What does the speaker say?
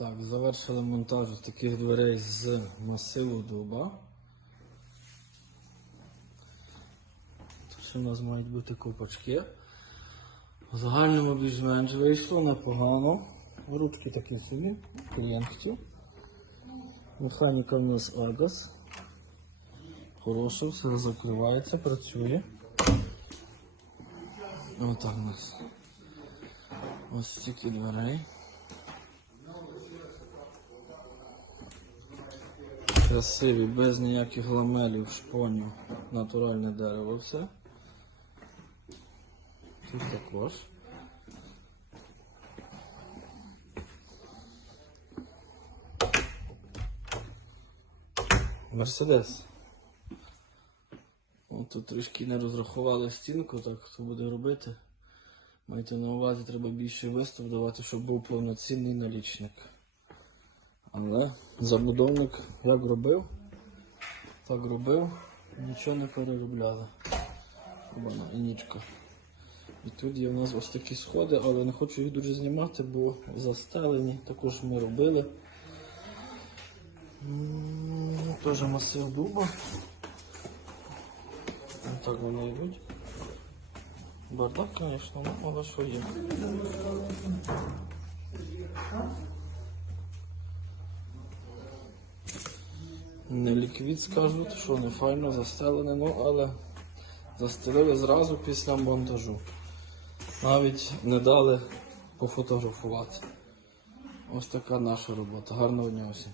Так, завершили монтаж таких дверей з масиву дуба. Тут в нас мають бути копачки. В загальному більш-менш вийшло непогано. Ручки такі собі, клієнт хотів. Механіка в нас Аргас. Хороша, все закривається, працює. Отак у нас. Ось стільки дверей. Красиві, без ніяких ламелів, шпонів, натуральне дерево все. Тут також. Мерседес. От тут трішки не розрахували стінку, так хто буде робити. Майте на увазі, треба більше вистав давати, щоб був повноцінний налічник. Але забудовник як робив, так робив, нічого не переробляли. Обана, і нічка. І тут є в нас ось такі сходи, але не хочу їх дуже знімати, бо застелені. Також ми робили. Теж масив дуба. Ось Так вони йдуть. Бардак, звісно, але що є. Не ліквід скажуть, що не файно застелене, ну але застелили зразу після монтажу. Навіть не дали пофотографувати. Ось така наша робота. Гарного дня всім.